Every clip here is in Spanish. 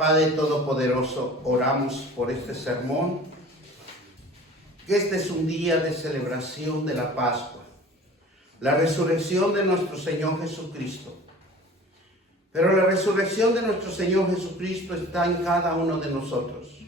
Padre Todopoderoso, oramos por este sermón, que este es un día de celebración de la Pascua, la resurrección de nuestro Señor Jesucristo. Pero la resurrección de nuestro Señor Jesucristo está en cada uno de nosotros.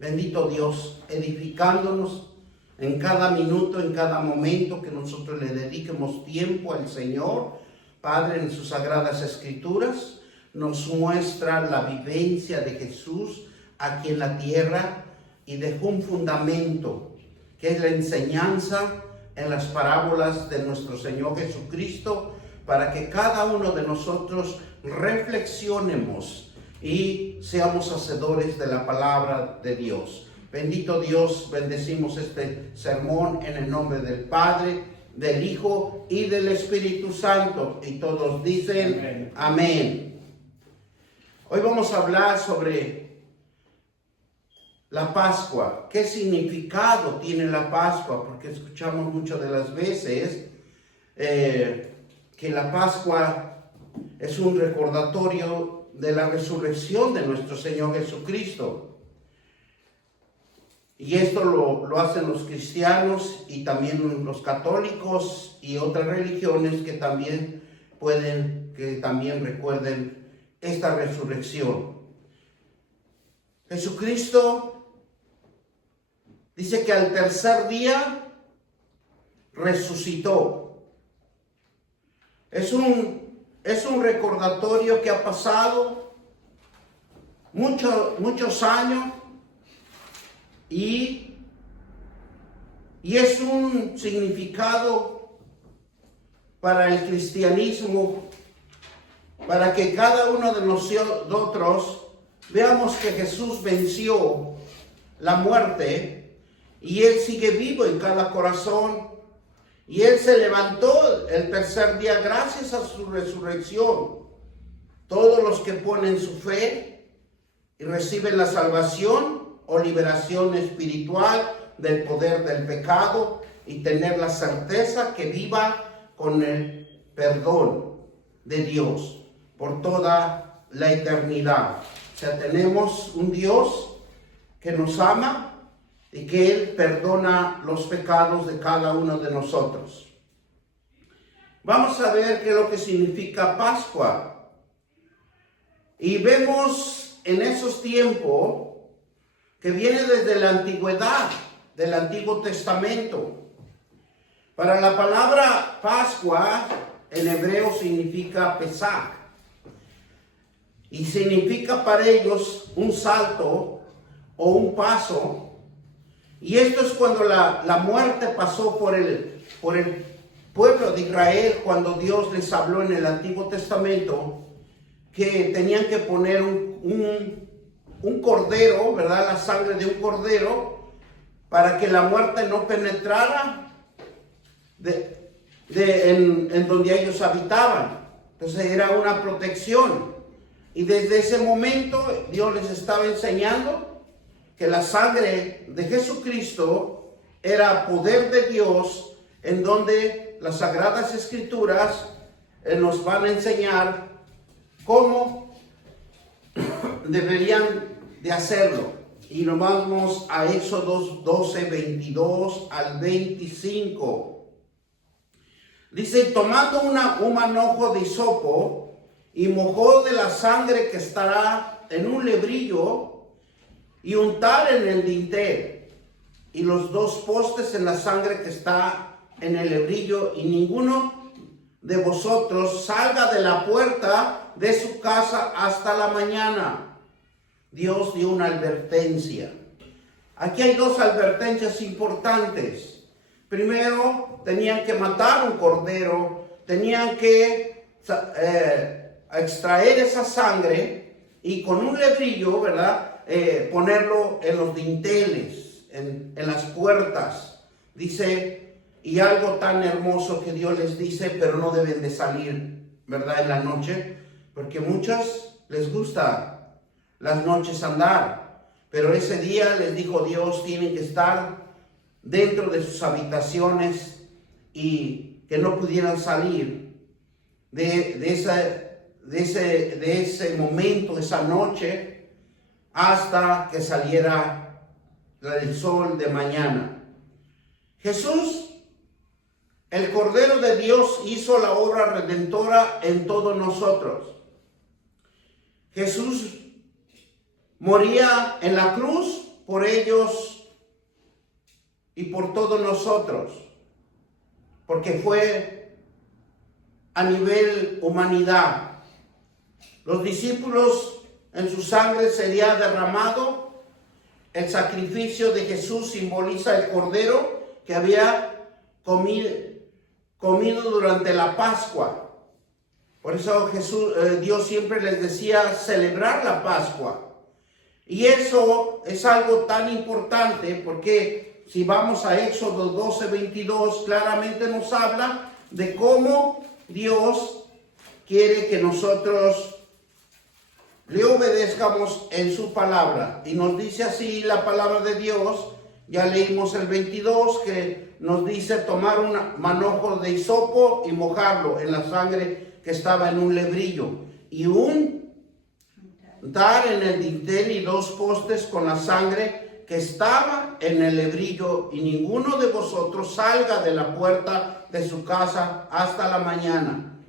Bendito Dios, edificándonos en cada minuto, en cada momento que nosotros le dediquemos tiempo al Señor. Padre, en sus sagradas escrituras nos muestra la vivencia de Jesús aquí en la tierra y dejó un fundamento, que es la enseñanza en las parábolas de nuestro Señor Jesucristo, para que cada uno de nosotros reflexionemos y seamos hacedores de la palabra de Dios. Bendito Dios, bendecimos este sermón en el nombre del Padre, del Hijo y del Espíritu Santo. Y todos dicen amén. Amén. Hoy vamos a hablar sobre la Pascua. ¿Qué significado tiene la Pascua? Porque escuchamos muchas de las veces que la Pascua es un recordatorio de la resurrección de nuestro Señor Jesucristo. Y esto lo hacen los cristianos y también los católicos y otras religiones que también recuerden esta resurrección. Jesucristo dice que al tercer día resucitó. Es un recordatorio que ha pasado muchos años y es un significado para el cristianismo, para que cada uno de nosotros veamos que Jesús venció la muerte y Él sigue vivo en cada corazón. Y Él se levantó el tercer día gracias a su resurrección. Todos los que ponen su fe y reciben la salvación o liberación espiritual del poder del pecado y tener la certeza que viva con el perdón de Dios por toda la eternidad. O sea, tenemos un Dios que nos ama y que Él perdona los pecados de cada uno de nosotros. Vamos a ver qué es lo que significa Pascua. Y vemos en esos tiempos que viene desde la antigüedad, del Antiguo Testamento. Para la palabra Pascua en hebreo significa Pesach. Y significa para ellos un salto o un paso. Y esto es cuando la muerte pasó por el pueblo de Israel, cuando Dios les habló en el Antiguo Testamento que tenían que poner un cordero, ¿verdad? La sangre de un cordero, para que la muerte no penetrara en donde ellos habitaban. Entonces era una protección. Y desde ese momento Dios les estaba enseñando que la sangre de Jesucristo era poder de Dios, en donde las Sagradas Escrituras nos van a enseñar cómo deberían de hacerlo. Y nos vamos a Éxodo 12, 22 al 25. Dice: tomando un manojo de hisopo, y mojó de la sangre que estará en un lebrillo, y untar en el dintel, y los dos postes en la sangre que está en el lebrillo, y ninguno de vosotros salga de la puerta de su casa hasta la mañana. Dios dio una advertencia. Aquí hay dos advertencias importantes. Primero, tenían que matar un cordero, tenían que extraer esa sangre y con un lebrillo, ¿verdad? Ponerlo en los dinteles, en las puertas. Dice, y algo tan hermoso que Dios les dice, pero no deben de salir, ¿verdad? En la noche, porque muchas les gusta las noches andar, pero ese día les dijo Dios, tienen que estar dentro de sus habitaciones y que no pudieran salir de ese momento, esa noche, hasta que saliera el sol de mañana. Jesús, el Cordero de Dios, hizo la obra redentora en todos nosotros. Jesús moría en la cruz por ellos y por todos nosotros, porque fue a nivel humanidad. Los discípulos, en su sangre sería derramado. El sacrificio de Jesús simboliza el cordero que había comido durante la Pascua. Por eso Dios siempre les decía celebrar la Pascua. Y eso es algo tan importante porque si vamos a Éxodo 12:22, claramente nos habla de cómo Dios quiere que nosotros le obedezcamos en su palabra. Y nos dice así la palabra de Dios. Ya leímos el 22 que nos dice tomar un manojo de hisopo y mojarlo en la sangre que estaba en un lebrillo y untar en el dintel y 2 postes con la sangre que estaba en el lebrillo, y ninguno de vosotros salga de la puerta de su casa hasta la mañana,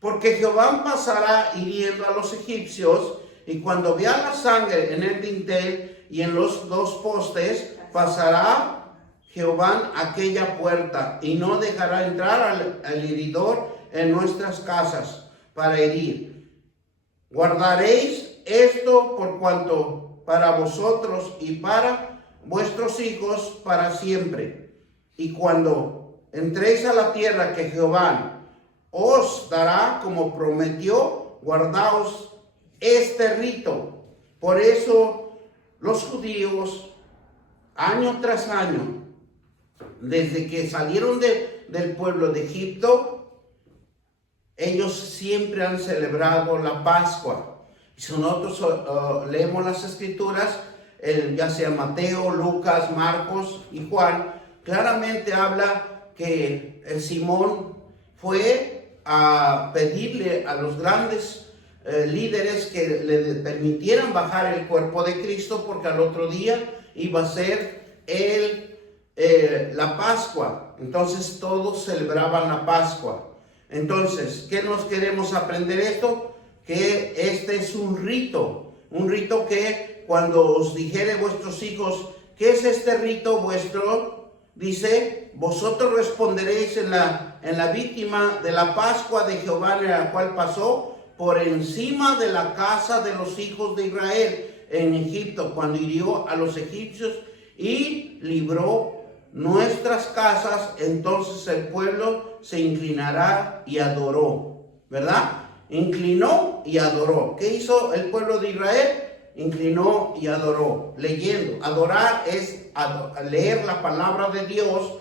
porque Jehová pasará hiriendo a los egipcios, y cuando vea la sangre en el dintel y en los 2 postes, pasará Jehová aquella puerta y no dejará entrar al heridor en nuestras casas para herir. Guardaréis esto por cuanto para vosotros y para vuestros hijos para siempre. Y cuando entréis a la tierra que Jehová os dará como prometió, guardaos este rito. Por eso los judíos, año tras año, desde que salieron del pueblo de Egipto, ellos siempre han celebrado la Pascua. Y si nosotros leemos las Escrituras, ya sea Mateo, Lucas, Marcos y Juan, claramente habla que Simón fue a pedirle a los grandes líderes que le permitieran bajar el cuerpo de Cristo, porque al otro día iba a ser la Pascua. Entonces todos celebraban la Pascua. Entonces, ¿qué nos queremos aprender esto? Que este es un rito que cuando os dijere vuestros hijos, ¿qué es este rito vuestro? Dice, vosotros responderéis en la víctima de la Pascua de Jehová, en la cual pasó por encima de la casa de los hijos de Israel en Egipto, cuando hirió a los egipcios y libró nuestras casas. Entonces el pueblo se inclinará y adoró, ¿verdad? Inclinó y adoró. ¿Qué hizo el pueblo de Israel? Inclinó y adoró, leyendo. Adorar es leer la palabra de Dios,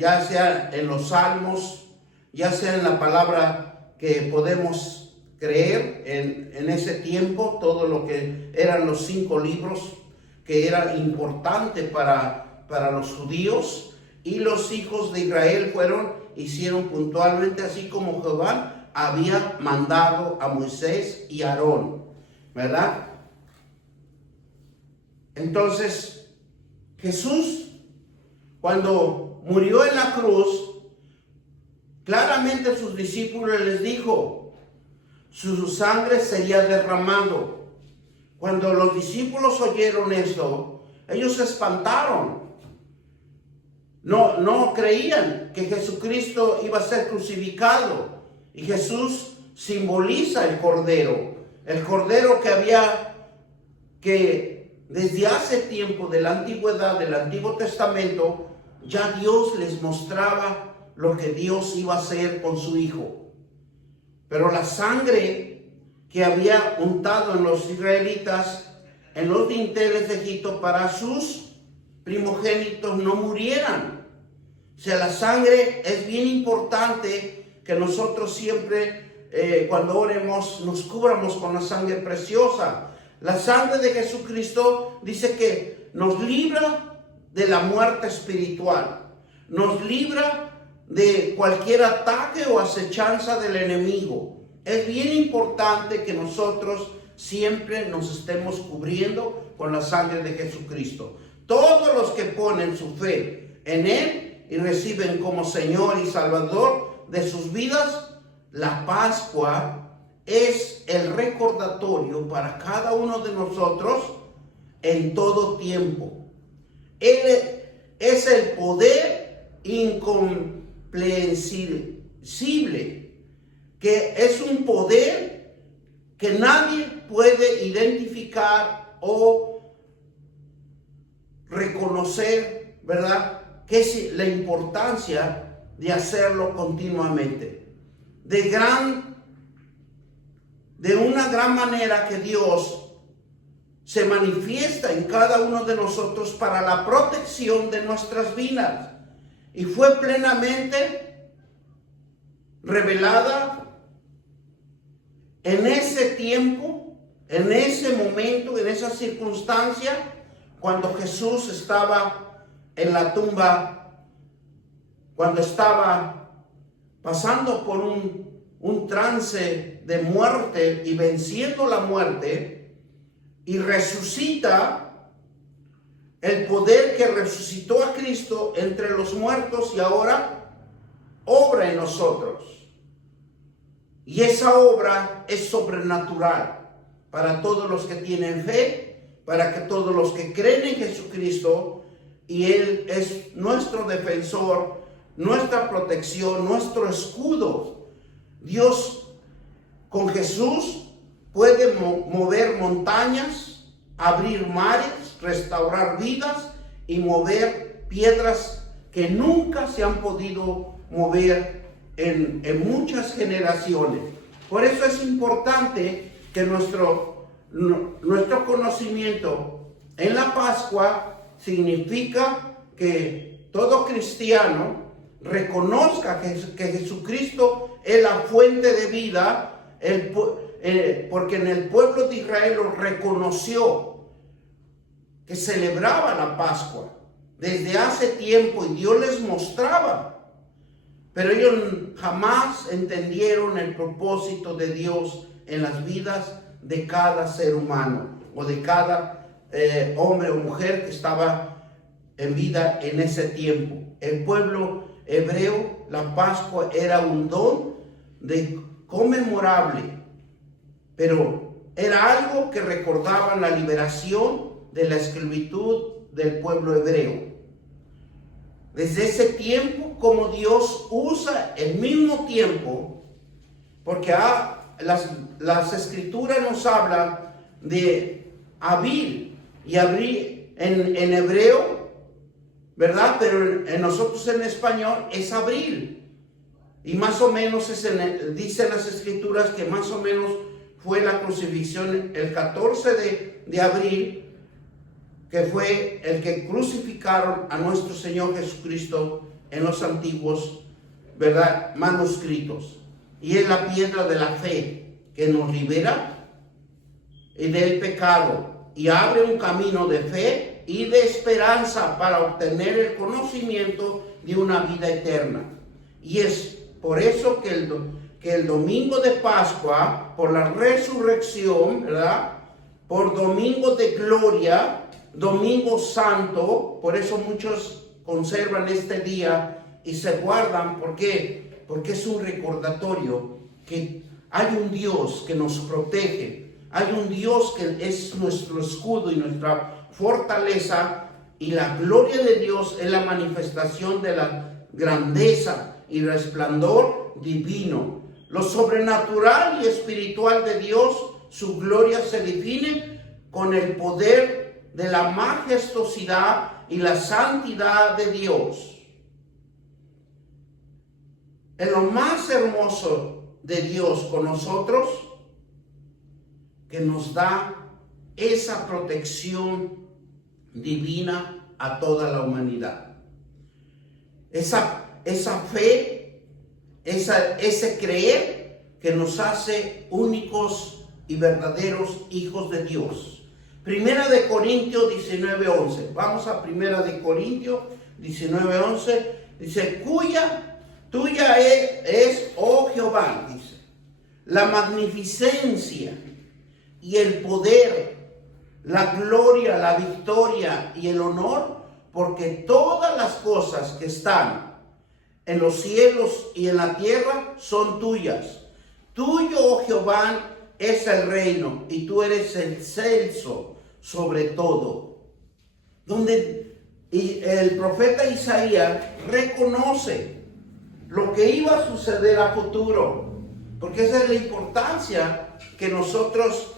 ya sea en los salmos, ya sea en la palabra que podemos creer en ese tiempo, todo lo que eran los 5 libros que era importante para los judíos, y los hijos de Israel hicieron puntualmente así como Jehová había mandado a Moisés y Aarón, ¿verdad? Entonces, Jesús, cuando murió en la cruz, claramente a sus discípulos les dijo, su sangre sería derramado. Cuando los discípulos oyeron esto, ellos se espantaron. No creían que Jesucristo iba a ser crucificado. Y Jesús simboliza el Cordero que desde hace tiempo de la antigüedad, del Antiguo Testamento, ya Dios les mostraba lo que Dios iba a hacer con su Hijo. Pero la sangre que había untado en los israelitas, en los dinteles de Egipto, para sus primogénitos no murieran. O sea, la sangre es bien importante que nosotros siempre, cuando oremos, nos cubramos con la sangre preciosa. La sangre de Jesucristo dice que nos libra de la muerte espiritual, nos libra de cualquier ataque o acechanza del enemigo. es bien importante que nosotros siempre nos estemos cubriendo con la sangre de Jesucristo. Todos los que ponen su fe en Él y reciben como Señor y Salvador de sus vidas, la Pascua es el recordatorio para cada uno de nosotros en todo tiempo. Él es el poder incomprensible, que es un poder que nadie puede identificar o reconocer, ¿verdad? Que es la importancia de hacerlo continuamente. De una gran manera que Dios se manifiesta en cada uno de nosotros para la protección de nuestras vidas. Y fue plenamente revelada en ese tiempo, en ese momento, en esa circunstancia, cuando Jesús estaba en la tumba, cuando estaba pasando por un trance de muerte y venciendo la muerte, y resucita el poder que resucitó a Cristo entre los muertos y ahora obra en nosotros. Y esa obra es sobrenatural para todos los que tienen fe, para que todos los que creen en Jesucristo, y Él es nuestro defensor, nuestra protección, nuestro escudo. Dios con Jesús puede mover montañas, abrir mares, restaurar vidas y mover piedras que nunca se han podido mover en muchas generaciones. Por eso es importante que nuestro conocimiento en la Pascua significa que todo cristiano reconozca que Jesucristo es la fuente de vida, porque en el pueblo de Israel lo reconoció, que celebraba la Pascua desde hace tiempo y Dios les mostraba, pero ellos jamás entendieron el propósito de Dios en las vidas de cada ser humano o de cada hombre o mujer que estaba en vida en ese tiempo. El pueblo hebreo, la Pascua era un don conmemorable, pero era algo que recordaba la liberación de la esclavitud del pueblo hebreo. Desde ese tiempo, como Dios usa el mismo tiempo, porque las escrituras nos hablan de Abil y Abril en hebreo, ¿verdad? Pero en nosotros en español es abril. Y más o menos dicen las escrituras que más o menos fue la crucifixión el 14 de abril, que fue el que crucificaron a nuestro Señor Jesucristo en los antiguos, ¿verdad?, manuscritos. Y es la piedra de la fe que nos libera del pecado y abre un camino de fe y de esperanza para obtener el conocimiento de una vida eterna. Y es por eso que el domingo de Pascua, por la resurrección, ¿verdad?, por domingo de gloria, domingo santo, por eso muchos conservan este día y se guardan. ¿Por qué? Porque es un recordatorio que hay un Dios que nos protege, hay un Dios que es nuestro escudo y nuestra fortaleza, y la gloria de Dios es la manifestación de la grandeza y resplandor divino. Lo sobrenatural y espiritual de Dios, su gloria se define con el poder de la majestuosidad y la santidad de Dios. Es lo más hermoso de Dios con nosotros, que nos da esa protección divina a toda la humanidad. Esa fe, ese creer que nos hace únicos y verdaderos hijos de Dios. Primera de Corintios 19:11. Vamos a Primera de Corintios 19:11. Dice, tuya es, oh Jehová, dice, la magnificencia y el poder, la gloria, la victoria y el honor, porque todas las cosas que están en los cielos y en la tierra son tuyas. Tuyo, oh Jehová, es el reino, y tú eres excelso sobre todo. Donde el profeta Isaías reconoce lo que iba a suceder a futuro, porque esa es la importancia que nosotros,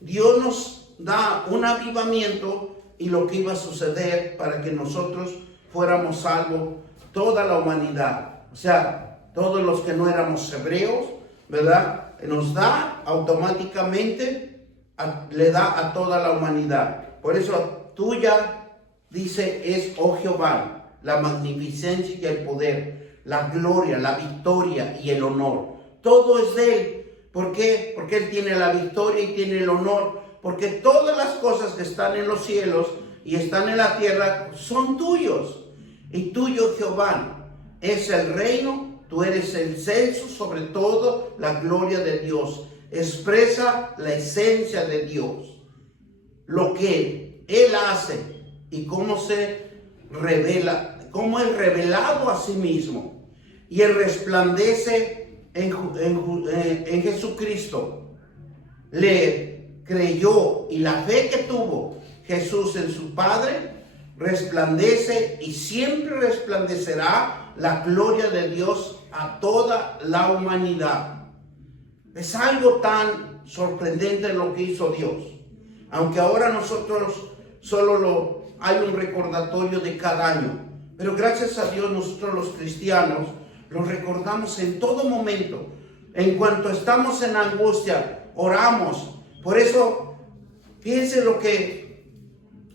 Dios nos da un avivamiento y lo que iba a suceder para que nosotros fuéramos salvos, toda la humanidad, o sea, todos los que no éramos hebreos, ¿verdad? Nos da automáticamente, le da a toda la humanidad. Por eso tuya, dice, es, oh Jehová, la magnificencia y el poder, la gloria, la victoria y el honor. Todo es de Él. ¿Por qué? Porque Él tiene la victoria y tiene el honor. Porque todas las cosas que están en los cielos y están en la tierra son tuyos. Y tuyo, Jehová, es el reino. Tú eres el excelso sobre todo, la gloria de Dios. Expresa la esencia de Dios. Lo que Él hace y cómo se revela, cómo es revelado a sí mismo. Y Él resplandece en Jesucristo. Le creyó y la fe que tuvo Jesús en su Padre resplandece y siempre resplandecerá la gloria de Dios a toda la humanidad. Es algo tan sorprendente lo que hizo Dios. Aunque ahora nosotros solo hay un recordatorio de cada año. Pero gracias a Dios nosotros los cristianos lo recordamos en todo momento. En cuanto estamos en angustia, oramos. Por eso, fíjense lo que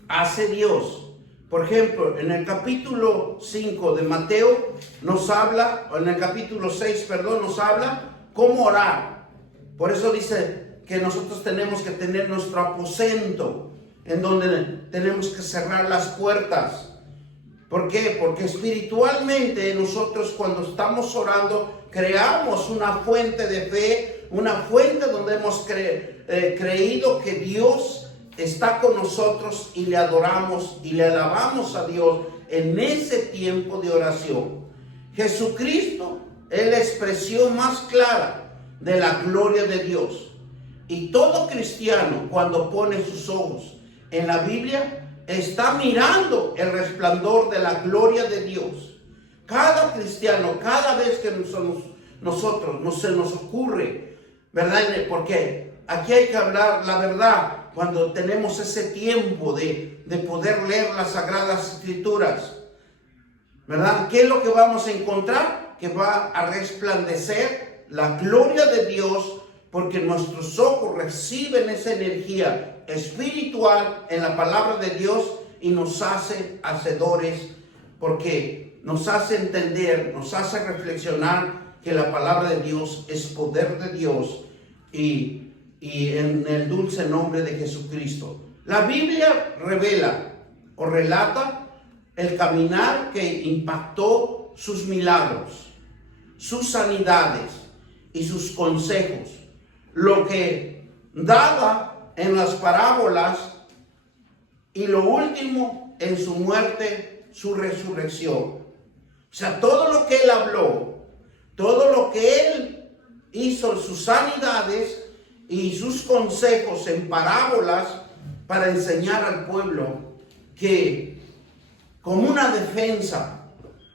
hace Dios. Por ejemplo, en el capítulo 5 de Mateo nos habla, o en el capítulo 6, perdón, nos habla cómo orar. Por eso dice que nosotros tenemos que tener nuestro aposento, en donde tenemos que cerrar las puertas. ¿Por qué? Porque espiritualmente nosotros cuando estamos orando creamos una fuente de fe, una fuente donde hemos creído que Dios está con nosotros y le adoramos y le alabamos a Dios en ese tiempo de oración. Jesucristo es la expresión más clara de la gloria de Dios. Y todo cristiano cuando pone sus ojos en la Biblia está mirando el resplandor de la gloria de Dios. Cada cristiano, cada vez que nosotros se nos ocurre, ¿verdad? Porque aquí hay que hablar la verdad. Cuando tenemos ese tiempo de poder leer las Sagradas Escrituras, ¿verdad? ¿Qué es lo que vamos a encontrar? Que va a resplandecer la gloria de Dios, porque nuestros ojos reciben esa energía espiritual en la palabra de Dios y nos hace hacedores, porque nos hace entender, nos hace reflexionar que la palabra de Dios es poder de Dios y en el dulce nombre de Jesucristo. La Biblia revela o relata el caminar que impactó sus milagros, sus sanidades y sus consejos, lo que daba en las parábolas y lo último en su muerte, su resurrección. O sea, todo lo que Él habló, todo lo que Él hizo, sus sanidades y sus consejos en parábolas para enseñar al pueblo que como una defensa,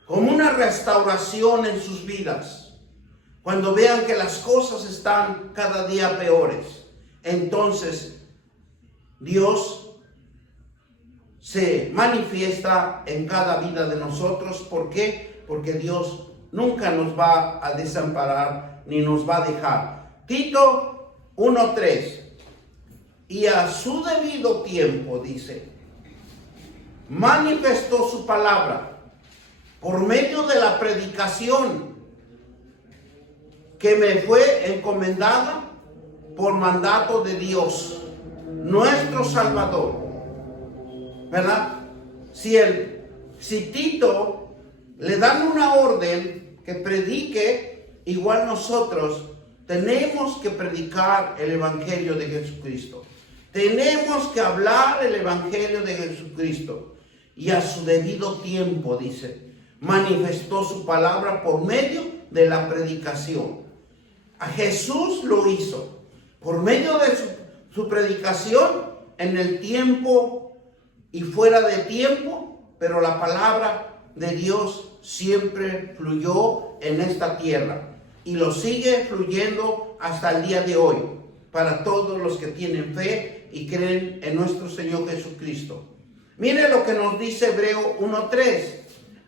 como una restauración en sus vidas, cuando vean que las cosas están cada día peores, entonces Dios se manifiesta en cada vida de nosotros. ¿Por qué? Porque Dios nunca nos va a desamparar ni nos va a dejar. Tito 1:3, y a su debido tiempo, dice, manifestó su palabra por medio de la predicación que me fue encomendada por mandato de Dios, nuestro Salvador. ¿Verdad? Si Tito le dan una orden que predique, igual nosotros tenemos que predicar el Evangelio de Jesucristo. Tenemos que hablar el Evangelio de Jesucristo. Y a su debido tiempo, dice, manifestó su palabra por medio de la predicación. A Jesús lo hizo por medio de su predicación en el tiempo y fuera de tiempo, pero la palabra de Dios siempre fluyó en esta tierra y lo sigue fluyendo hasta el día de hoy para todos los que tienen fe y creen en nuestro Señor Jesucristo. Mire lo que nos dice Hebreo 1:3,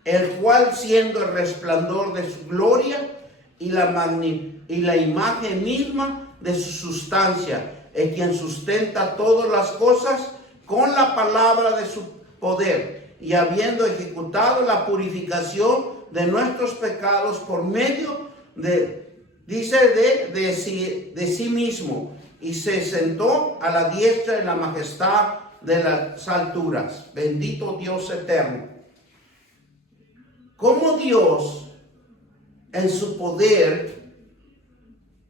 el cual siendo el resplandor de su gloria y la imagen misma de su sustancia, en quien sustenta todas las cosas con la palabra de su poder, y habiendo ejecutado la purificación de nuestros pecados por medio de sí mismo, y se sentó a la diestra de la majestad de las alturas. Bendito Dios eterno. Como Dios en su poder,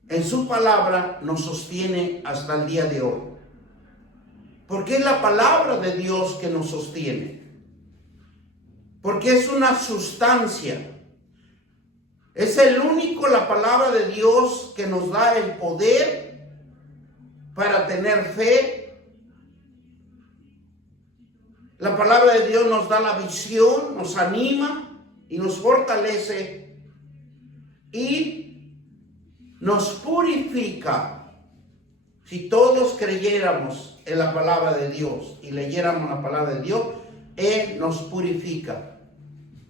en su palabra, nos sostiene hasta el día de hoy. Porque es la palabra de Dios que nos sostiene. Porque es una sustancia. Es el único, la palabra de Dios, que nos da el poder para tener fe. La palabra de Dios nos da la visión, nos anima y nos fortalece y nos purifica. Si todos creyéramos en la palabra de Dios y leyéramos la palabra de Dios, Él nos purifica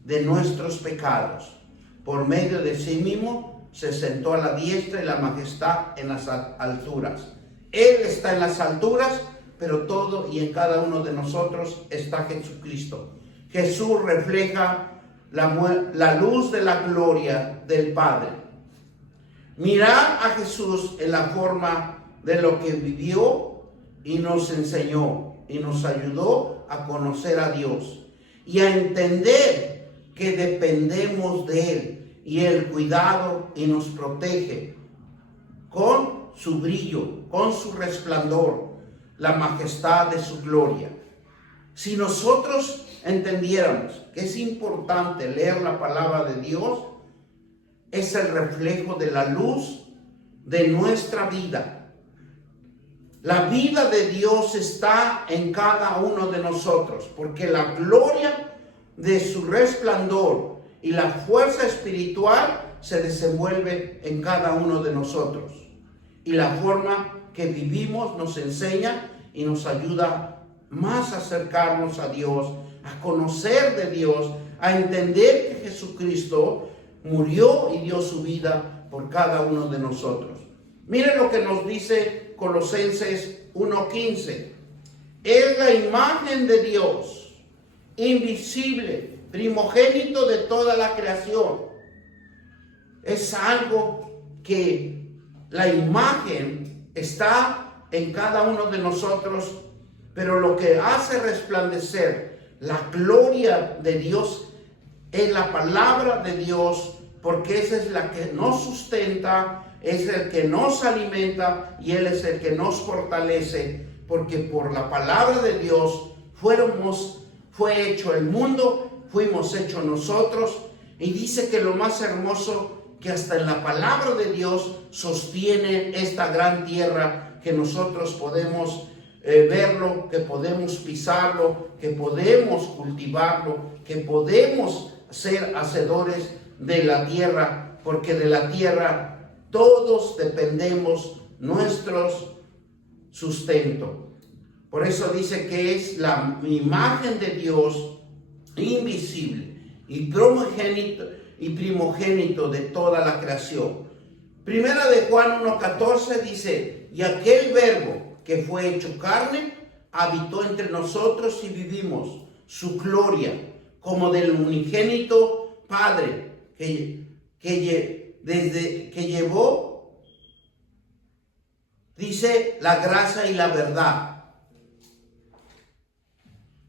de nuestros pecados. Por medio de sí mismo se sentó a la diestra y la majestad en las alturas. Él está en las alturas, pero todo y en cada uno de nosotros está Jesucristo. Jesús refleja la luz de la gloria del Padre. Mirad a Jesús en la forma de lo que vivió y nos enseñó y nos ayudó a conocer a Dios y a entender que dependemos de Él y el cuidado y nos protege con su brillo, con su resplandor, la majestad de su gloria. Si nosotros entendiéramos que es importante leer la palabra de Dios, es el reflejo de la luz de nuestra vida. La vida de Dios está en cada uno de nosotros, porque la gloria de su resplandor y la fuerza espiritual se desenvuelve en cada uno de nosotros. Y la forma que vivimos nos enseña y nos ayuda más a acercarnos a Dios, a conocer de Dios, a entender que Jesucristo murió y dio su vida por cada uno de nosotros. Miren lo que nos dice Colosenses 1:15. Es la imagen de Dios, invisible, primogénito de toda la creación. Es algo que la imagen está en cada uno de nosotros, pero lo que hace resplandecer la gloria de Dios es la palabra de Dios, porque esa es la que nos sustenta, es el que nos alimenta y Él es el que nos fortalece, porque por la palabra de Dios fue hecho el mundo, fuimos hechos nosotros. Y dice que lo más hermoso, que hasta en la palabra de Dios sostiene esta gran tierra, que nosotros podemos verlo, que podemos pisarlo, que podemos cultivarlo, que podemos ser hacedores de la tierra, porque de la tierra todos dependemos nuestro sustento. Por eso dice que es la imagen de Dios invisible y primogénito de toda la creación. Primera de Juan 1:14 dice: y aquel verbo que fue hecho carne habitó entre nosotros y vivimos su gloria como del unigénito Padre que llevó, dice, la gracia y la verdad.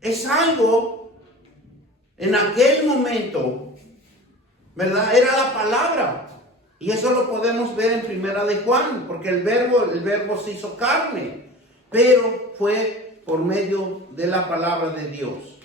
Es algo en aquel momento, ¿verdad? Era la palabra. Y eso lo podemos ver en Primera de Juan, porque el verbo se hizo carne, pero fue por medio de la palabra de Dios.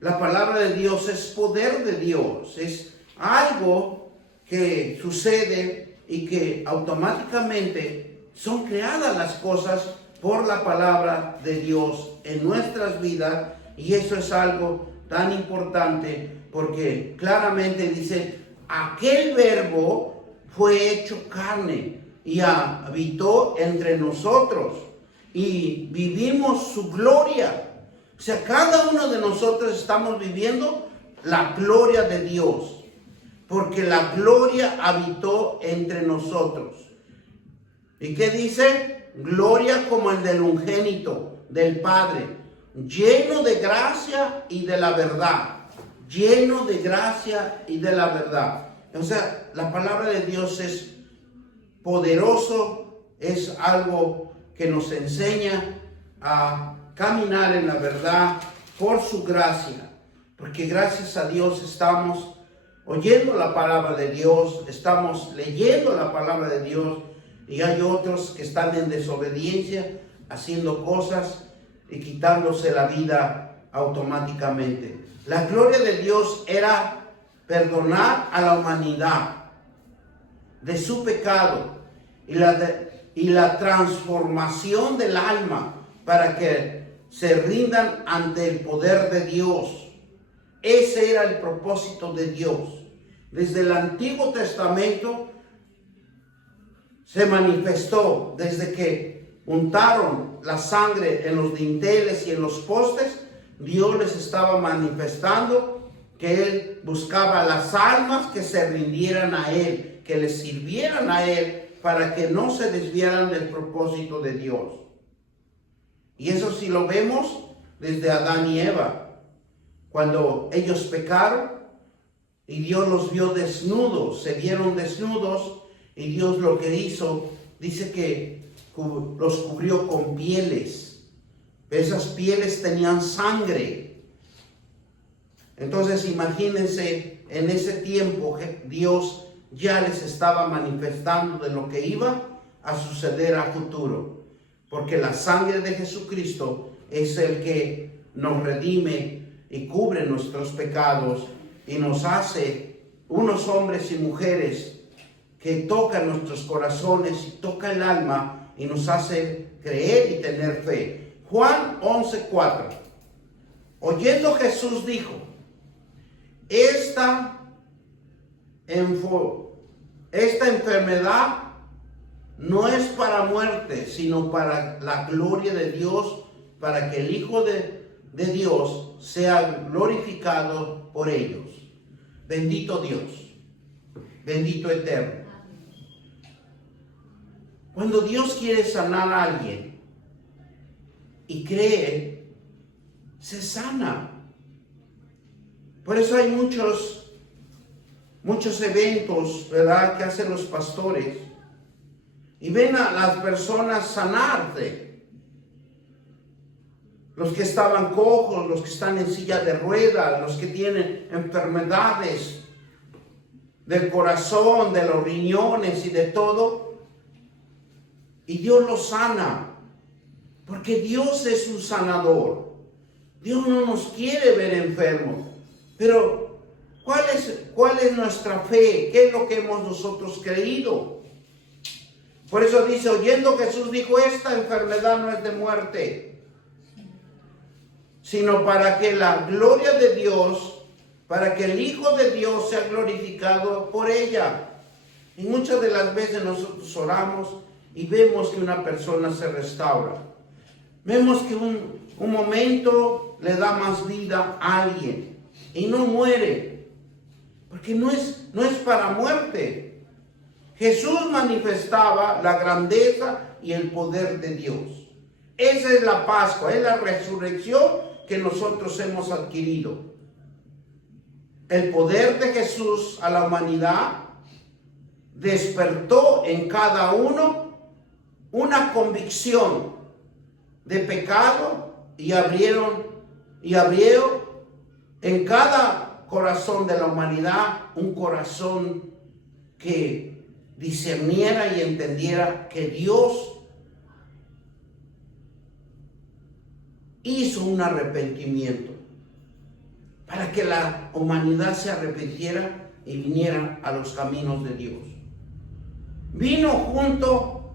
La palabra de Dios es poder de Dios, es algo que sucede y que automáticamente son creadas las cosas por la palabra de Dios en nuestras vidas, y eso es algo tan importante porque claramente dice, aquel verbo fue hecho carne y habitó entre nosotros y vivimos su gloria. O sea, cada uno de nosotros estamos viviendo la gloria de Dios, porque la gloria habitó entre nosotros. ¿Y qué dice? Gloria como el del unigénito del Padre, lleno de gracia y de la verdad. Lleno de gracia y de la verdad. O sea, la palabra de Dios es poderoso, es algo que nos enseña a caminar en la verdad por su gracia. Porque gracias a Dios estamos oyendo la palabra de Dios, estamos leyendo la palabra de Dios, y hay otros que están en desobediencia, haciendo cosas y quitándose la vida automáticamente. La gloria de Dios era perdonar a la humanidad de su pecado y la transformación del alma para que se rindan ante el poder de Dios. Ese era el propósito de Dios. Desde el Antiguo Testamento se manifestó, desde que untaron la sangre en los dinteles y en los postes, Dios les estaba manifestando que Él buscaba las almas que se rindieran a Él, que le sirvieran a Él, para que no se desviaran del propósito de Dios. Y eso sí lo vemos desde Adán y Eva, cuando ellos pecaron y Dios los vio desnudos, se vieron desnudos, y Dios lo que hizo, dice que los cubrió con pieles. Esas pieles tenían sangre. Entonces imagínense, en ese tiempo Dios ya les estaba manifestando de lo que iba a suceder a futuro. Porque la sangre de Jesucristo es el que nos redime y cubre nuestros pecados y nos hace unos hombres y mujeres que tocan nuestros corazones y toca el alma y nos hace creer y tener fe. Juan 11:4. Oyendo Jesús dijo, esta enfermedad no es para muerte, sino para la gloria de Dios, para que el Hijo de Dios sea glorificado por ellos. Bendito Dios, bendito Eterno. Cuando Dios quiere sanar a alguien y cree, se sana. Por eso hay muchos eventos, ¿verdad?, que hacen los pastores y ven a las personas sanarse. Los que estaban cojos, los que están en silla de ruedas, los que tienen enfermedades del corazón, de los riñones y de todo. Y Dios los sana, porque Dios es un sanador. Dios no nos quiere ver enfermos. Pero, ¿cuál es nuestra fe? ¿Qué es lo que hemos nosotros creído? Por eso dice, oyendo Jesús dijo, esta enfermedad no es de muerte, sino para que la gloria de Dios, para que el Hijo de Dios sea glorificado por ella. Y muchas de las veces nosotros oramos y vemos que una persona se restaura. Vemos que un momento le da más vida a alguien y no muere, porque no es para muerte. Jesús manifestaba la grandeza y el poder de Dios. Esa es la Pascua, es la resurrección que nosotros hemos adquirido. El poder de Jesús a la humanidad despertó en cada uno una convicción de pecado y abrió en cada corazón de la humanidad un corazón que discerniera y entendiera que Dios hizo un arrepentimiento para que la humanidad se arrepintiera y viniera a los caminos de Dios. Vino junto,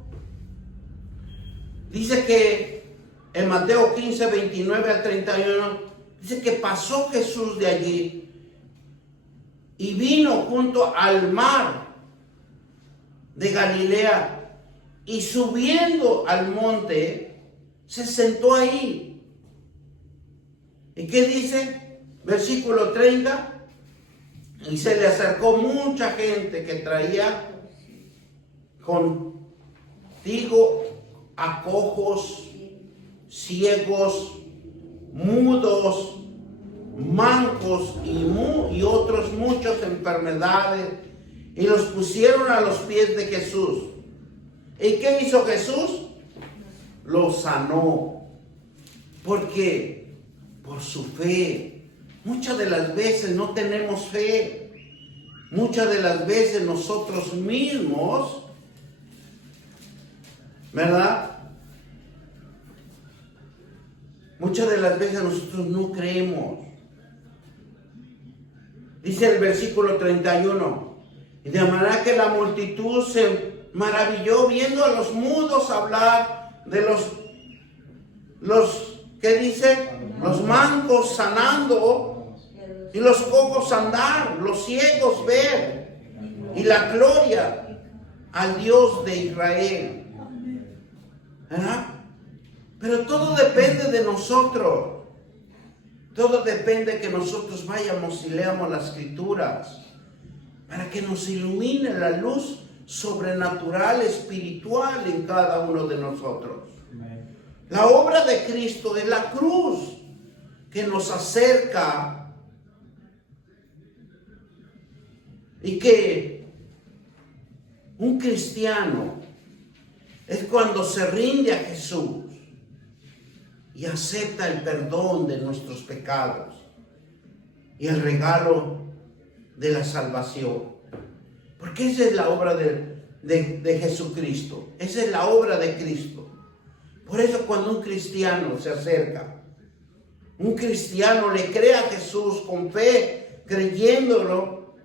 dice que en Mateo 15, 29 al 31, dice que pasó Jesús de allí y vino junto al mar de Galilea y subiendo al monte se sentó ahí. ¿Y qué dice? Versículo 30. Y se le acercó mucha gente que traía contigo a cojos, ciegos, mudos, mancos y otros muchos enfermedades, y los pusieron a los pies de Jesús. ¿Y qué hizo Jesús? Los sanó. ¿Por qué? Por su fe. Muchas de las veces no tenemos fe. Muchas de las veces nosotros mismos, ¿verdad? Muchas de las veces nosotros no creemos. Dice el versículo 31. Y de manera que la multitud se maravilló viendo a los mudos hablar, de los ¿qué dice? Los mancos sanando, y los cojos andar, los ciegos ver, y la gloria al Dios de Israel. ¿Verdad? Pero todo depende de nosotros. Todo depende que nosotros vayamos y leamos las Escrituras para que nos ilumine la luz sobrenatural, espiritual en cada uno de nosotros. La obra de Cristo es la cruz que nos acerca, y que un cristiano es cuando se rinde a Jesús y acepta el perdón de nuestros pecados y el regalo de la salvación. Porque esa es la obra de Jesucristo. Esa es la obra de Cristo. Por eso cuando un cristiano se acerca, un cristiano le cree a Jesús con fe, creyéndolo,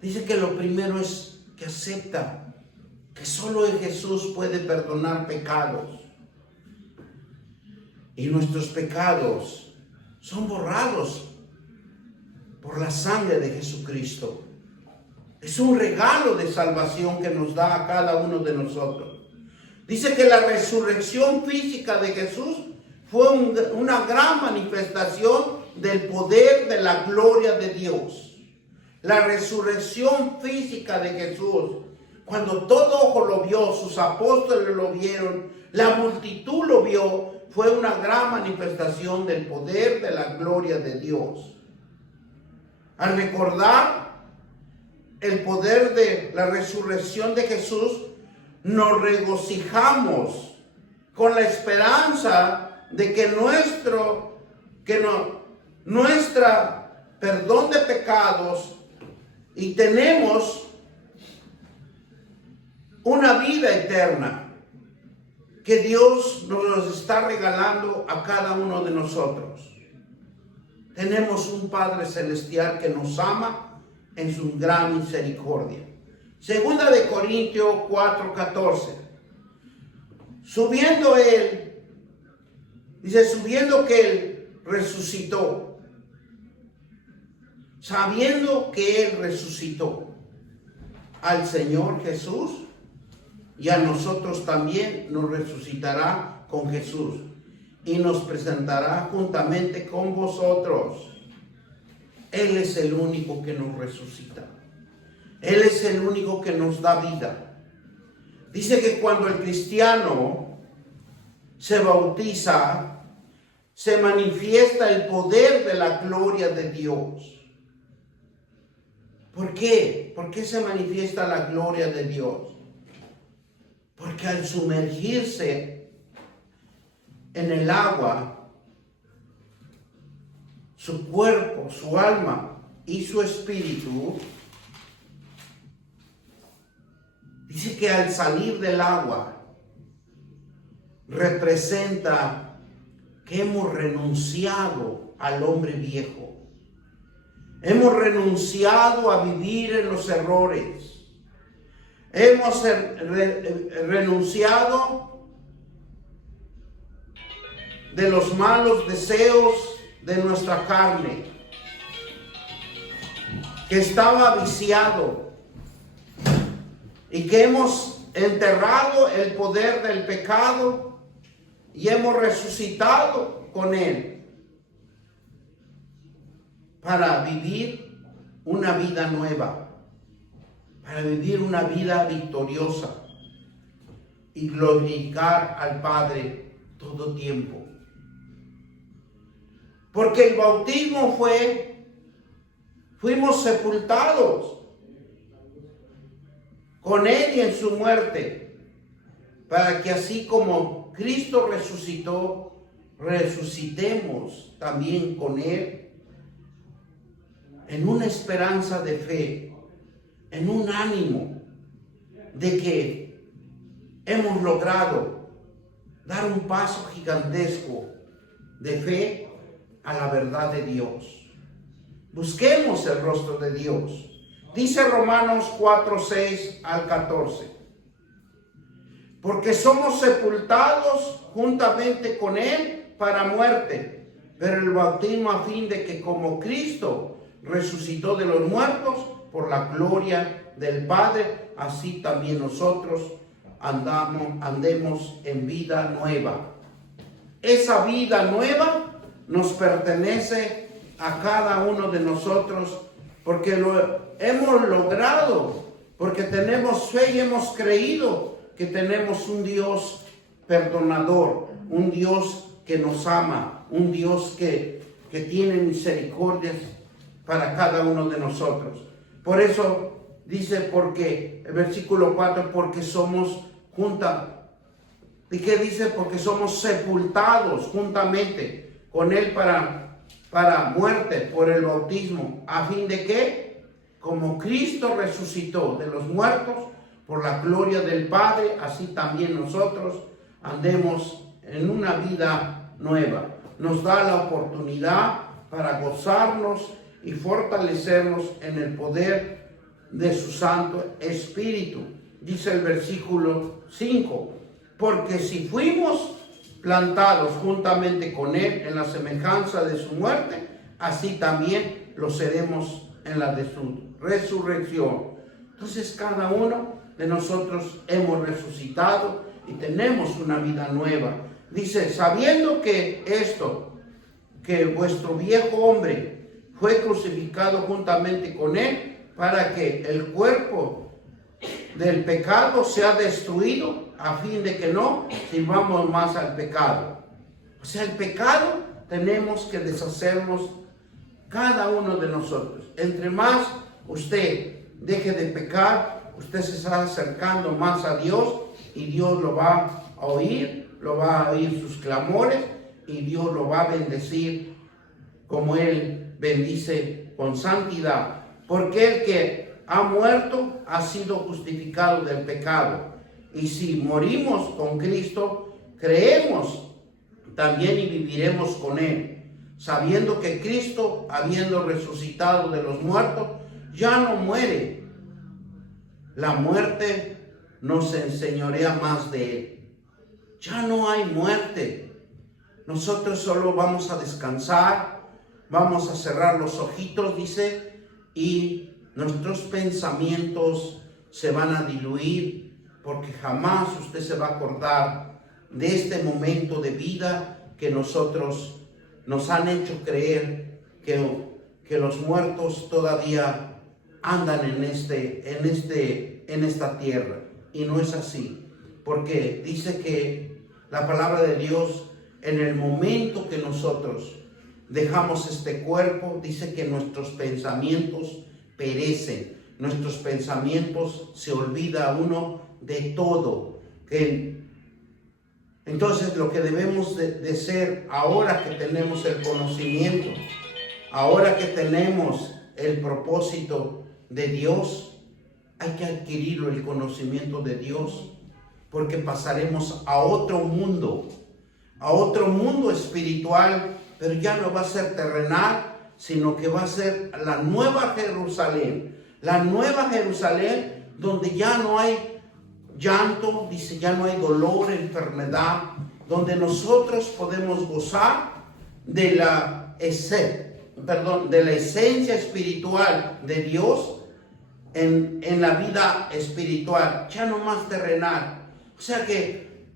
dice que lo primero es que acepta que solo Jesús puede perdonar pecados. Y nuestros pecados son borrados por la sangre de Jesucristo. Es un regalo de salvación que nos da a cada uno de nosotros. Dice que la resurrección física de Jesús fue una gran manifestación del poder de la gloria de Dios. La resurrección física de Jesús, cuando todo ojo lo vio, sus apóstoles lo vieron, la multitud lo vio, fue una gran manifestación del poder de la gloria de Dios. Al recordar el poder de la resurrección de Jesús, nos regocijamos con la esperanza de que nuestra perdón de pecados, y tenemos una vida eterna que Dios nos está regalando a cada uno de nosotros. Tenemos un Padre Celestial que nos ama en su gran misericordia. Segunda de Corintios 4:14. Subiendo Él, dice, subiendo que Él resucitó, sabiendo que Él resucitó al Señor Jesús, y a nosotros también nos resucitará con Jesús y nos presentará juntamente con vosotros. Él es el único que nos resucita. Él es el único que nos da vida. Dice que cuando el cristiano se bautiza, se manifiesta el poder de la gloria de Dios. ¿Por qué? ¿Por qué se manifiesta la gloria de Dios? Porque al sumergirse en el agua, su cuerpo, su alma y su espíritu Dice que al salir del agua representa que hemos renunciado al hombre viejo. Hemos renunciado a vivir en los errores. Hemos renunciado de los malos deseos de nuestra carne, que estaba viciado, y que hemos enterrado el poder del pecado y hemos resucitado con él para vivir una vida nueva, para vivir una vida victoriosa y glorificar al Padre todo tiempo. Porque el bautismo fuimos sepultados con él y en su muerte, para que así como Cristo resucitó, resucitemos también con él en una esperanza de fe, en un ánimo de que hemos logrado dar un paso gigantesco de fe a la verdad de Dios. Busquemos el rostro de Dios. Dice Romanos 4:6 al 14. Porque somos sepultados juntamente con él para muerte, pero el bautismo a fin de que como Cristo resucitó de los muertos por la gloria del Padre, así también nosotros andemos en vida nueva. Esa vida nueva nos pertenece a cada uno de nosotros, porque lo hemos logrado, porque tenemos fe y hemos creído que tenemos un Dios perdonador, un Dios que nos ama, un Dios que tiene misericordias para cada uno de nosotros. Por eso dice, porque, el versículo 4, porque somos ¿y qué dice? Porque somos sepultados juntamente con él para muerte por el bautismo, a fin de que, como Cristo resucitó de los muertos por la gloria del Padre, así también nosotros andemos en una vida nueva. Nos da la oportunidad para gozarnos y fortalecernos en el poder de su Santo Espíritu. Dice el versículo 5, porque si fuimos plantados juntamente con él en la semejanza de su muerte, así también lo seremos en la de su resurrección. Entonces cada uno de nosotros hemos resucitado y tenemos una vida nueva. Dice, sabiendo que vuestro viejo hombre fue crucificado juntamente con él, para que el cuerpo del pecado sea destruido, a fin de que no sirvamos más al pecado. O sea, el pecado tenemos que deshacernos cada uno de nosotros. Entre más usted deje de pecar, usted se está acercando más a Dios, y Dios lo va a oír sus clamores, y Dios lo va a bendecir como él bendice con santidad. Porque el que ha muerto ha sido justificado del pecado. Y si morimos con Cristo, creemos también y viviremos con él, sabiendo que Cristo, habiendo resucitado de los muertos, ya no muere. La muerte no se enseñorea más de él. Ya no hay muerte. Nosotros solo vamos a descansar, vamos a cerrar los ojitos, dice, y nuestros pensamientos se van a diluir, porque jamás usted se va a acordar de este momento de vida que nosotros nos han hecho creer que los muertos todavía andan en esta tierra. Y no es así, porque dice que la palabra de Dios, en el momento que nosotros dejamos este cuerpo, dice que nuestros pensamientos perecen, nuestros pensamientos se olvida uno de todo. Entonces lo que debemos de ser, ahora que tenemos el conocimiento, ahora que tenemos el propósito de Dios, hay que adquirir el conocimiento de Dios, porque pasaremos a otro mundo espiritual, pero ya no va a ser terrenal, sino que va a ser la nueva Jerusalén donde ya no hay llanto, dice, ya no hay dolor, enfermedad, donde nosotros podemos gozar de la esencia espiritual de Dios en la vida espiritual, ya no más terrenal. O sea que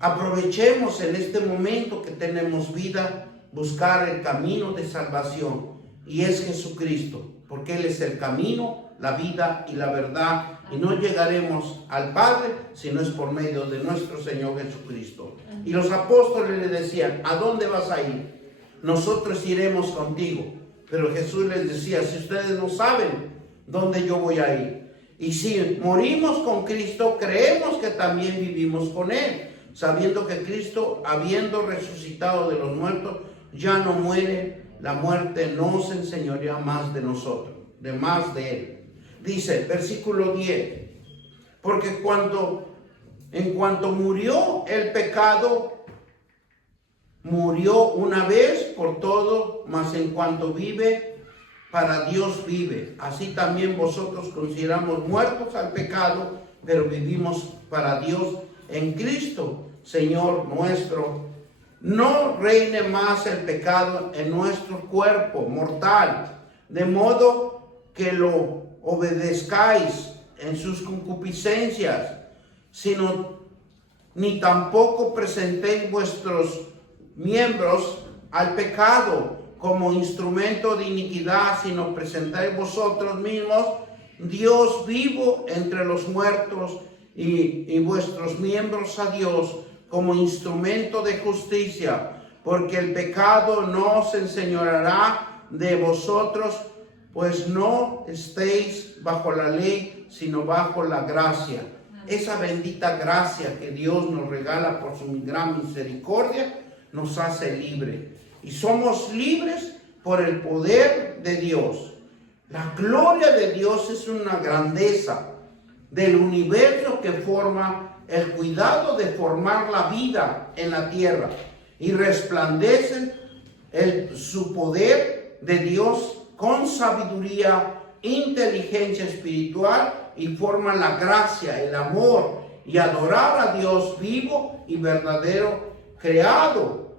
aprovechemos en este momento que tenemos vida, buscar el camino de salvación, y es Jesucristo, porque Él es el camino, la vida y la verdad, y no llegaremos al Padre si no es por medio de nuestro Señor Jesucristo. Y los apóstoles le decían, ¿a dónde vas a ir? Nosotros iremos contigo. Pero Jesús les decía, si ustedes no saben dónde yo voy a ir, y si morimos con Cristo, creemos que también vivimos con Él, sabiendo que Cristo, habiendo resucitado de los muertos, ya no muere, la muerte no se enseñorea más de nosotros, de más de Él. Dice, versículo 10, porque en cuanto murió el pecado, murió una vez por todo, mas en cuanto vive, para Dios vive. Así también vosotros consideramos muertos al pecado, pero vivimos para Dios en Cristo, Señor nuestro. No reine más el pecado en nuestro cuerpo mortal, de modo que lo obedezcáis en sus concupiscencias, ni tampoco presentéis vuestros miembros al pecado como instrumento de iniquidad, sino presentáis vosotros mismos Dios vivo entre los muertos y vuestros miembros a Dios como instrumento de justicia, porque el pecado no se enseñoreará de vosotros, pues no estéis bajo la ley, sino bajo la gracia. Esa bendita gracia que Dios nos regala por su gran misericordia nos hace libre. Y somos libres por el poder de Dios. La gloria de Dios es una grandeza del universo que forma el cuidado de formar la vida en la tierra. Y resplandece su poder de Dios con sabiduría, inteligencia espiritual, y forma la gracia, el amor y adorar a Dios vivo y verdadero, creado,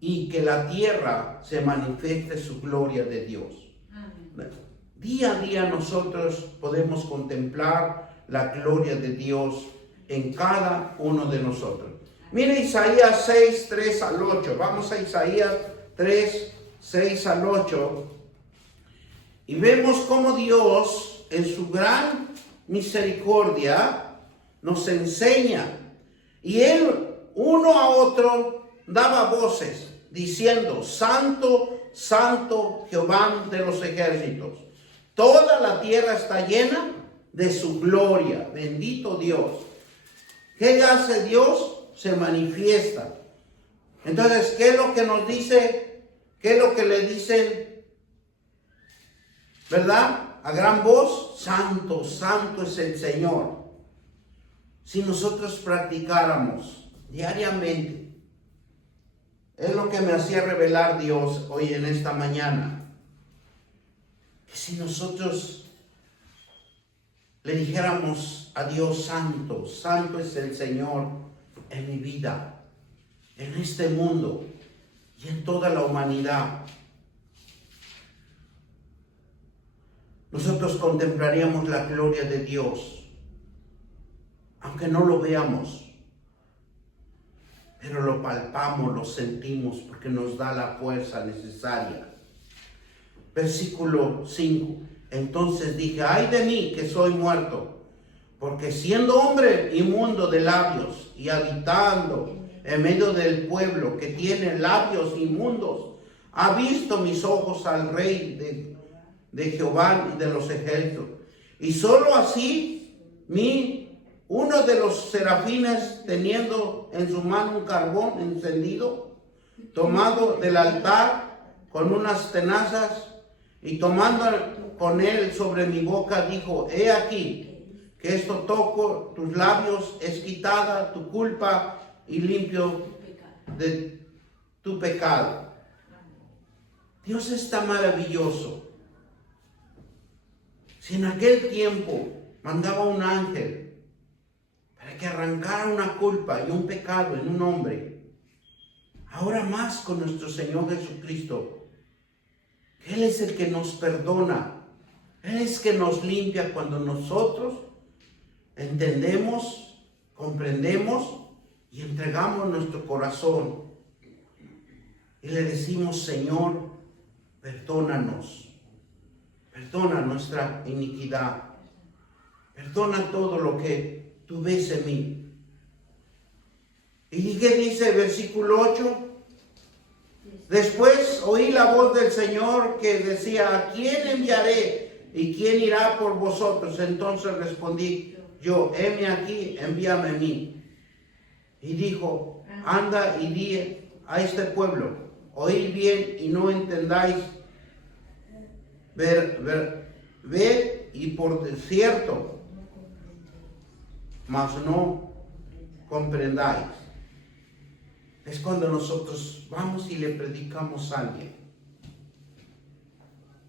y que la tierra se manifieste su gloria de Dios. Amén. Día a día nosotros podemos contemplar la gloria de Dios en cada uno de nosotros. Mire Isaías 6, 3 al 8. Vamos a Isaías 3, 6 al 8. Y vemos cómo Dios, en su gran misericordia, nos enseña. Y Él, uno a otro, daba voces, diciendo, Santo, Santo, Jehová de los ejércitos. Toda la tierra está llena de su gloria. Bendito Dios. ¿Qué hace Dios? Se manifiesta. Entonces, ¿qué es lo que nos dice? ¿Qué es lo que le dicen? ¿Verdad? A gran voz, Santo, Santo es el Señor. Si nosotros practicáramos diariamente, es lo que me hacía revelar Dios hoy en esta mañana, que si nosotros le dijéramos a Dios, Santo, Santo es el Señor en mi vida, en este mundo y en toda la humanidad, nosotros contemplaríamos la gloria de Dios, aunque no lo veamos, pero lo palpamos, lo sentimos, porque nos da la fuerza necesaria. Versículo 5. Entonces dije, ay de mí que soy muerto, porque siendo hombre inmundo de labios y habitando en medio del pueblo que tiene labios inmundos, ha visto mis ojos al Rey de Jehová y de los ejércitos. Y solo así, uno de los serafines, teniendo en su mano un carbón encendido, tomado del altar con unas tenazas, y tomando con él sobre mi boca, dijo: he aquí, que esto toco tus labios, es quitada tu culpa y limpio de tu pecado. Dios está maravilloso. Si en aquel tiempo mandaba un ángel para que arrancara una culpa y un pecado en un hombre, ahora más con nuestro Señor Jesucristo, que Él es el que nos perdona, Él es el que nos limpia cuando nosotros entendemos, comprendemos y entregamos nuestro corazón y le decimos: Señor, perdónanos. Perdona nuestra iniquidad. Perdona todo lo que tú ves en mí. ¿Y qué dice el versículo 8? Después oí la voz del Señor que decía: ¿a quién enviaré? ¿Y quién irá por vosotros? Entonces respondí yo: heme aquí, envíame a mí. Y dijo: anda y di a este pueblo: oíd bien y no entendáis. Ved y por cierto, mas no comprendáis. Es cuando nosotros vamos y le predicamos a alguien.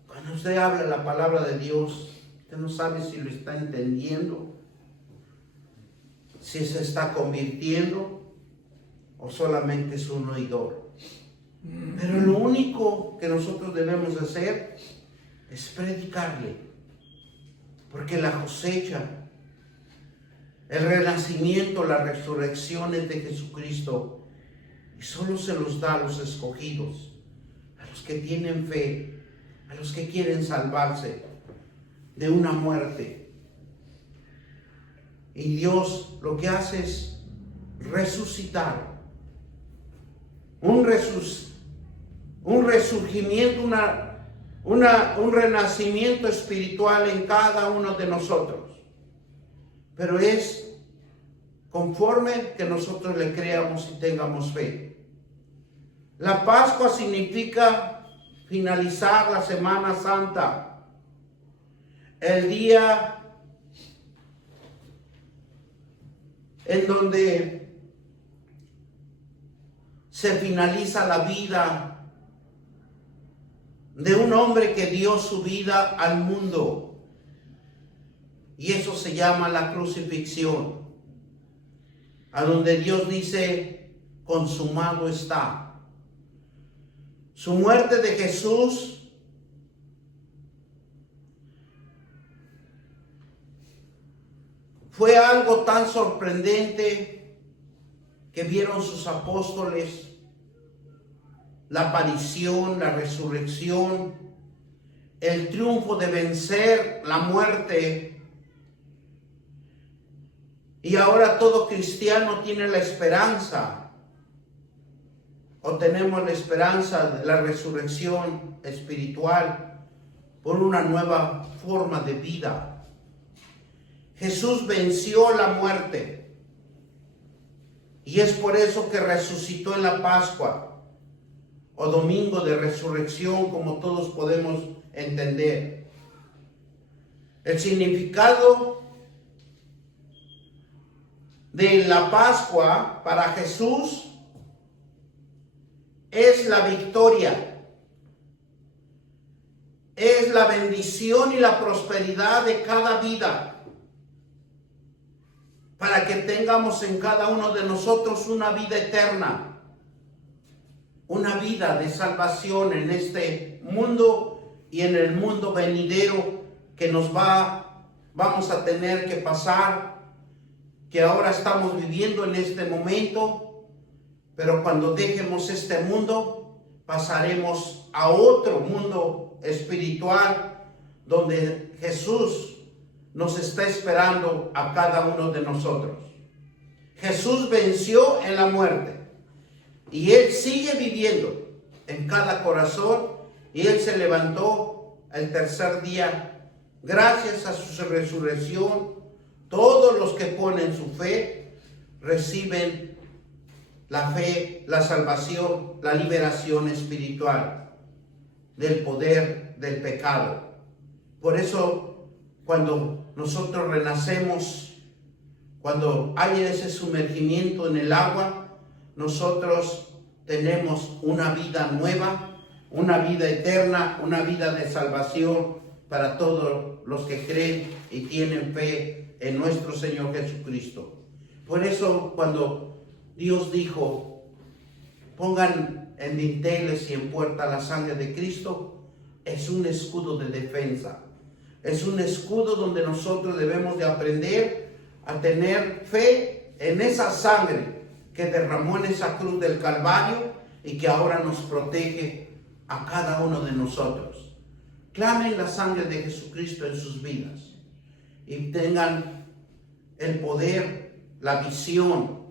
Cuando usted habla la palabra de Dios, usted no sabe si lo está entendiendo, si se está convirtiendo o solamente es un oidor. Pero lo único que nosotros debemos hacer es predicarle, porque la cosecha, el renacimiento, la resurrección es de Jesucristo y solo se los da a los escogidos, a los que tienen fe, a los que quieren salvarse de una muerte. Y Dios lo que hace es resucitar, un resurgimiento, un renacimiento espiritual en cada uno de nosotros. Pero es conforme que nosotros le creamos y tengamos fe. La Pascua significa finalizar la Semana Santa, el día en donde se finaliza la vida de un hombre que dio su vida al mundo. Y eso se llama la crucifixión, a donde Dios dice: consumado está. Su muerte de Jesús fue algo tan sorprendente que vieron sus apóstoles la aparición, la resurrección, el triunfo de vencer la muerte. Y ahora todo cristiano tiene la esperanza, o tenemos la esperanza de la resurrección espiritual por una nueva forma de vida. Jesús venció la muerte y es por eso que resucitó en la Pascua o domingo de resurrección, como todos podemos entender. El significado de la Pascua para Jesús es la victoria, es la bendición y la prosperidad de cada vida, para que tengamos en cada uno de nosotros una vida eterna, una vida de salvación en este mundo y en el mundo venidero que vamos a tener que pasar, que ahora estamos viviendo en este momento, pero cuando dejemos este mundo, pasaremos a otro mundo espiritual, donde Jesús nos está esperando a cada uno de nosotros. Jesús venció en la muerte y Él sigue viviendo en cada corazón, y Él se levantó el tercer día gracias a su resurrección. Todos los que ponen su fe reciben la fe, la salvación, la liberación espiritual del poder del pecado. Por eso, cuando nosotros renacemos, cuando hay ese sumergimiento en el agua, nosotros tenemos una vida nueva, una vida eterna, una vida de salvación para todos los que creen y tienen fe en nuestro Señor Jesucristo. Por eso, cuando Dios dijo, pongan en dinteles y en puerta la sangre de Cristo, es un escudo de defensa. Es un escudo donde nosotros debemos de aprender a tener fe en esa sangre que derramó en esa cruz del Calvario y que ahora nos protege a cada uno de nosotros. Clamen la sangre de Jesucristo en sus vidas y tengan el poder, la visión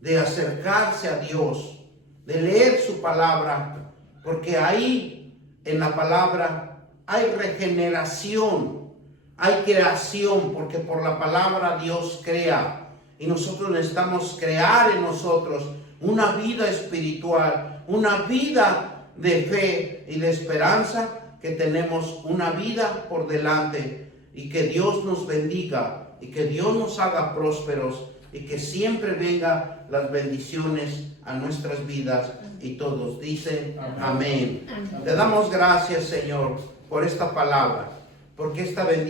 de acercarse a Dios, de leer su palabra, porque ahí en la palabra hay regeneración, hay creación, porque por la palabra Dios crea y nosotros necesitamos crear en nosotros una vida espiritual, una vida de fe y de esperanza, que tenemos una vida por delante y que Dios nos bendiga y que Dios nos haga prósperos y que siempre venga las bendiciones a nuestras vidas. Y todos dicen amén. Le damos gracias, Señor, por esta palabra, porque esta bendición